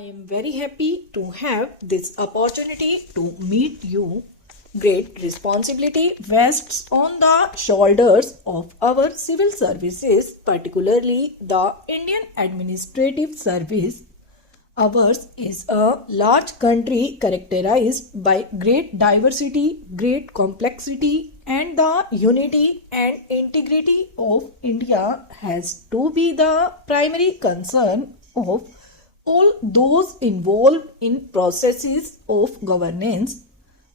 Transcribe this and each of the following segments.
I am very happy to have this opportunity to meet you. Great responsibility rests on the shoulders of our civil services, particularly the Indian Administrative Service. Ours is a large country characterized by great diversity, great complexity, and the unity and integrity of India has to be the primary concern of all those involved in processes of governance.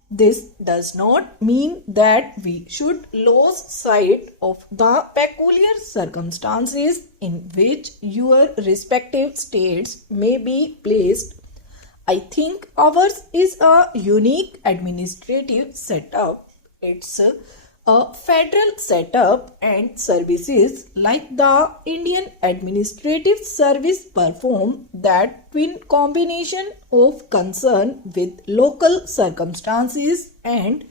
This does not mean that we should lose sight of the peculiar circumstances in which your respective states may be placed. I think ours is a unique administrative setup. It's a federal setup, and services like the Indian Administrative Service perform that twin combination of concern with local circumstances and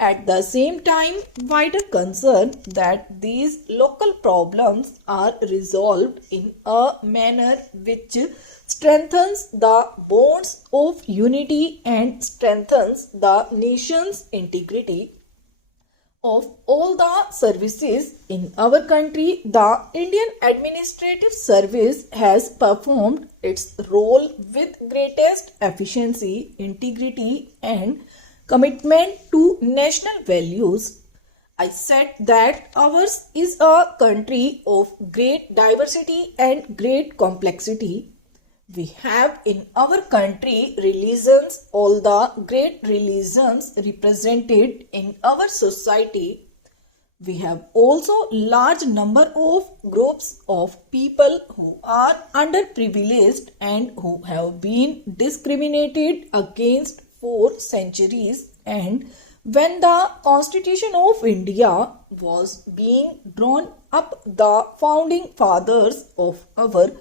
at the same time wider concern that these local problems are resolved in a manner which strengthens the bonds of unity and strengthens the nation's integrity. Of all the services in our country, the Indian Administrative Service has performed its role with greatest efficiency, integrity, and commitment to national values. I said that ours is a country of great diversity and great complexity. We have in our country religions, all the great religions represented in our society. We have also large number of groups of people who are underprivileged and who have been discriminated against for centuries. And when the Constitution of India was being drawn up, the founding fathers of our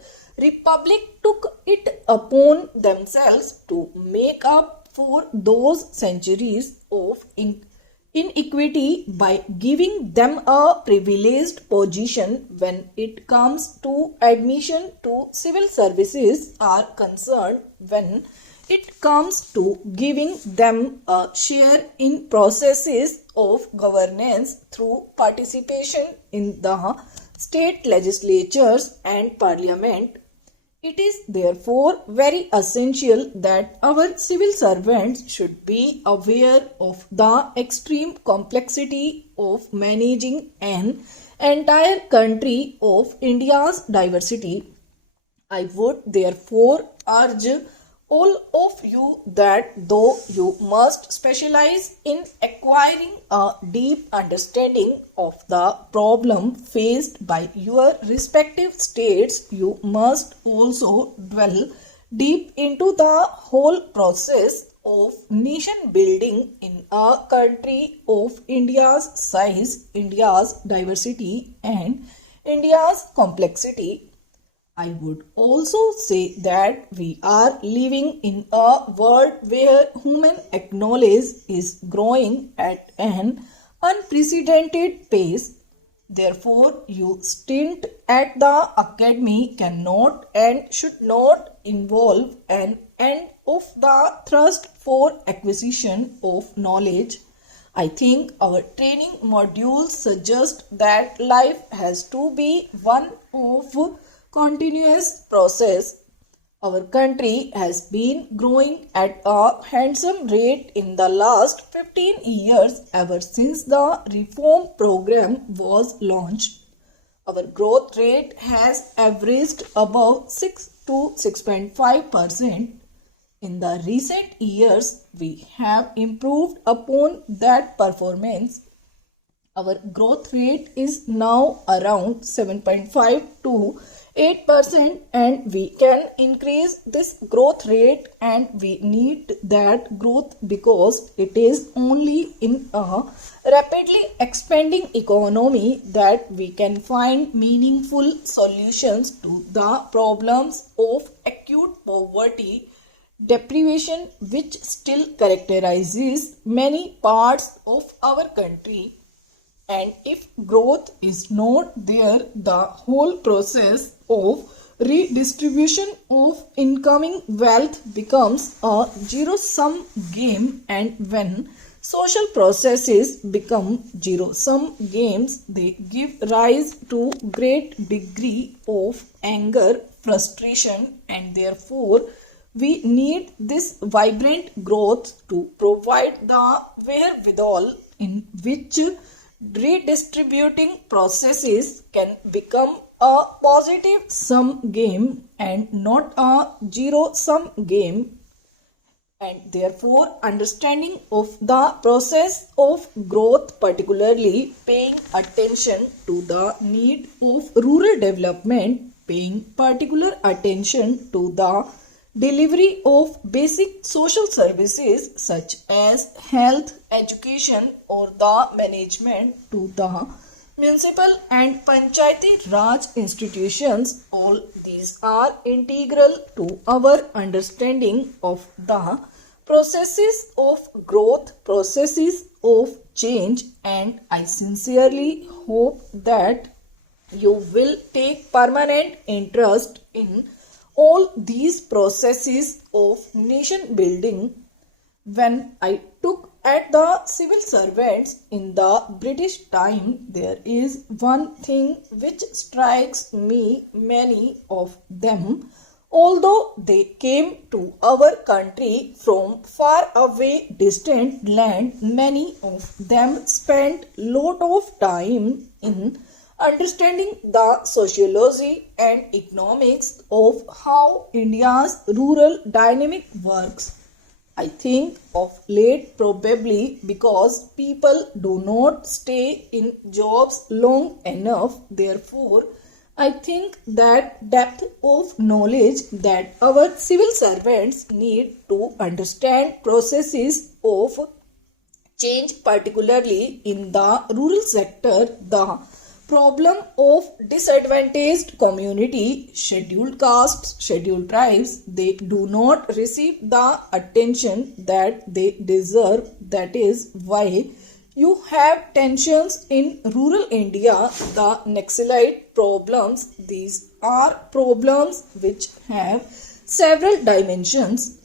Republic took it upon themselves to make up for those centuries of inequity by giving them a privileged position when it comes to admission to civil services are concerned, when it comes to giving them a share in processes of governance through participation in the state legislatures and parliament. It is therefore very essential that our civil servants should be aware of the extreme complexity of managing an entire country of India's diversity. I would therefore urge all of you that though you must specialize in acquiring a deep understanding of the problem faced by your respective states, you must also dwell deep into the whole process of nation building in a country of India's size, India's diversity, and India's complexity. I would also say that we are living in a world where human knowledge is growing at an unprecedented pace. Therefore, your stint at the academy cannot and should not involve an end of the thrust for acquisition of knowledge. I think our training modules suggest that life has to be one of continuous process. Our country has been growing at a handsome rate in the last 15 years ever since the reform program was launched. Our growth rate has averaged above 6 to 6.5%. In the recent years, we have improved upon that performance. Our growth rate is now around 7.5 to 8%, and we can increase this growth rate, and we need that growth because it is only in a rapidly expanding economy that we can find meaningful solutions to the problems of acute poverty, deprivation, which still characterizes many parts of our country. And if growth is not there, the whole process of redistribution of incoming wealth becomes a zero-sum game, and when social processes become zero-sum games, they give rise to great degree of anger, frustration, and therefore we need this vibrant growth to provide the wherewithal in which redistributing processes can become a positive sum game and not a zero sum game, and therefore understanding of the process of growth, particularly paying attention to the need of rural development, paying particular attention to the delivery of basic social services such as health, education, or the management to the municipal and panchayati Raj institutions. All these are integral to our understanding of the processes of growth, processes of change, and I sincerely hope that you will take permanent interest in all these processes of nation building. When I took at the civil servants in the British time, there is one thing which strikes me: many of them, although they came to our country from far away distant land, many of them spent lot of time in understanding the sociology and economics of how India's rural dynamic works. I think of late probably because people do not stay in jobs long enough. Therefore, I think that depth of knowledge that our civil servants need to understand processes of change, particularly in the rural sector, the problem of disadvantaged community, scheduled castes, scheduled tribes, they do not receive the attention that they deserve. That is why you have tensions in rural India, the Naxalite problems. These are problems which have several dimensions.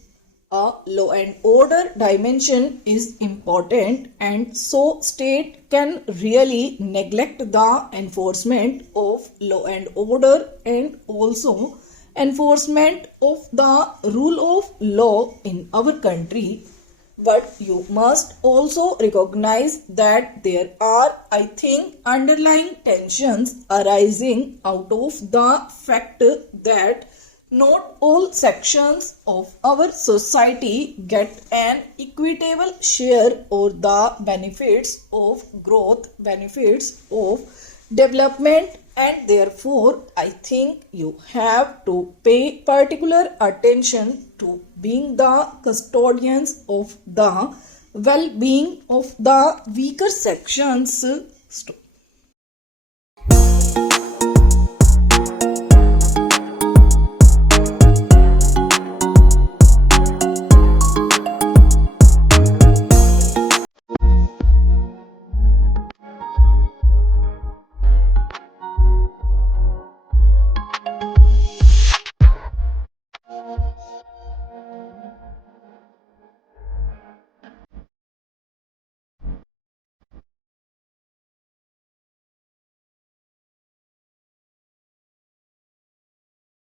A law and order dimension is important, and so state can really neglect the enforcement of law and order and also enforcement of the rule of law in our country. But you must also recognize that there are, I think, underlying tensions arising out of the fact that not all sections of our society get an equitable share or the benefits of growth, benefits of development, and therefore I think you have to pay particular attention to being the custodians of the well-being of the weaker sections.